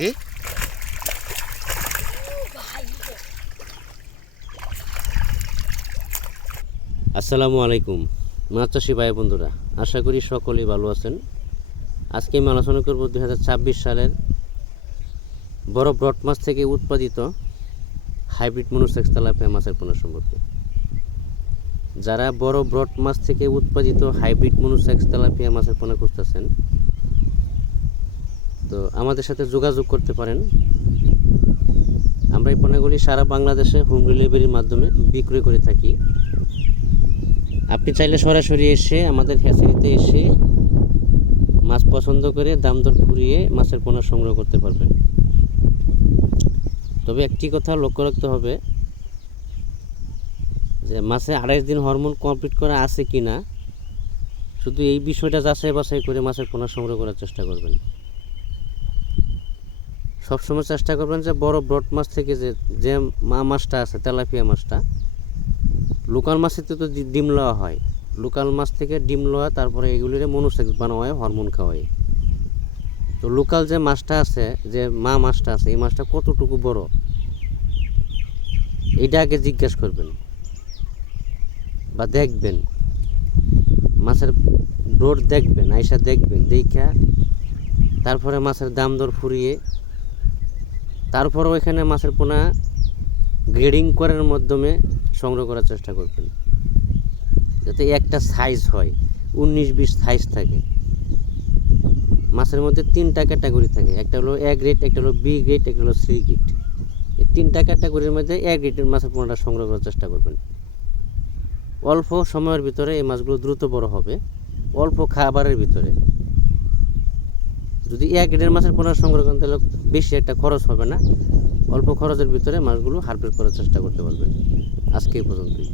দি আসসালামু আলাইকুম মাছ চাষি ভাই বন্ধুরা, আশা করি সকলেই ভালো আছেন। আজকে আমি আলোচনা করব 2026 সালের বড় ব্রড মাছ থেকে উৎপাদিত হাইব্রিড মনোসেক্স তেলাপিয়া মাছের পোনা সম্পর্কে। যারা বড় ব্রড মাছ থেকে উৎপাদিত হাইব্রিড মনোসেক্স তেলাপিয়া মাছের পোনা খুঁজতেছেন, তো আমাদের সাথে যোগাযোগ করতে পারেন। আমরা এই পোনাগুলি সারা বাংলাদেশে হোম ডেলিভারির মাধ্যমে বিক্রয় করে থাকি। আপনি চাইলে সরাসরি এসে আমাদের হ্যাচারিতে এসে মাছ পছন্দ করে দাম দর ফুরিয়ে মাছের পোনা সংগ্রহ করতে পারবেন। তবে একটি কথা লক্ষ্য রাখতে হবে যে মাছে 28 দিন হরমোন কমপ্লিট করা আছে কি না, শুধু এই বিষয়টা যাচাই বাছাই করে মাছের পোনা সংগ্রহ করার চেষ্টা করবেন। সবসময় চেষ্টা করবেন যে বড় ব্রড মাছ থেকে যে মাছটা আছে তেলাপিয়া মাছটা, লোকাল মাছের তো ডিম লওয়া হয়, লোকাল মাছ থেকে ডিম লওয়া, তারপরে এগুলির মনোসেক্স বানানো হয়, হরমোন খাওয়াই। তো লোকাল যে মাছটা আছে, যে মাছটা আছে, এই মাছটা কতটুকু বড় এটা আগে জিজ্ঞেস করবেন বা দেখবেন। মাছের ব্রড দেখবেন, আইসা দেখবেন, দেখা তারপরে মাছের দাম দর ফুরিয়ে তারপরেও এখানে মাছের পোনা গ্রেডিং করার মাধ্যমে সংগ্রহ করার চেষ্টা করবেন, যাতে একটা সাইজ হয়, 19-20 সাইজ থাকে। মাছের মধ্যে 3টা ক্যাটাগরি থাকে, একটা হলো এ গ্রেড, একটা হলো বি গ্রেড, একটা হলো সি গ্রেড। এই 3টা ক্যাটাগরির মধ্যে এ গ্রেডের মাছের পোনাটা সংগ্রহ করার চেষ্টা করবেন। অল্প সময়ের ভিতরে এই মাছগুলো দ্রুত বড় হবে, অল্প খাবারের ভিতরে। যদি এ গ্রেডের মাছের পোনা সংগ্রহ করেন তাহলে বেশি একটা খরচ হবে না, অল্প খরচের ভিতরে মাছগুলো হারভেস্ট করার চেষ্টা করতে পারবেন। আজকে এই পর্যন্তই।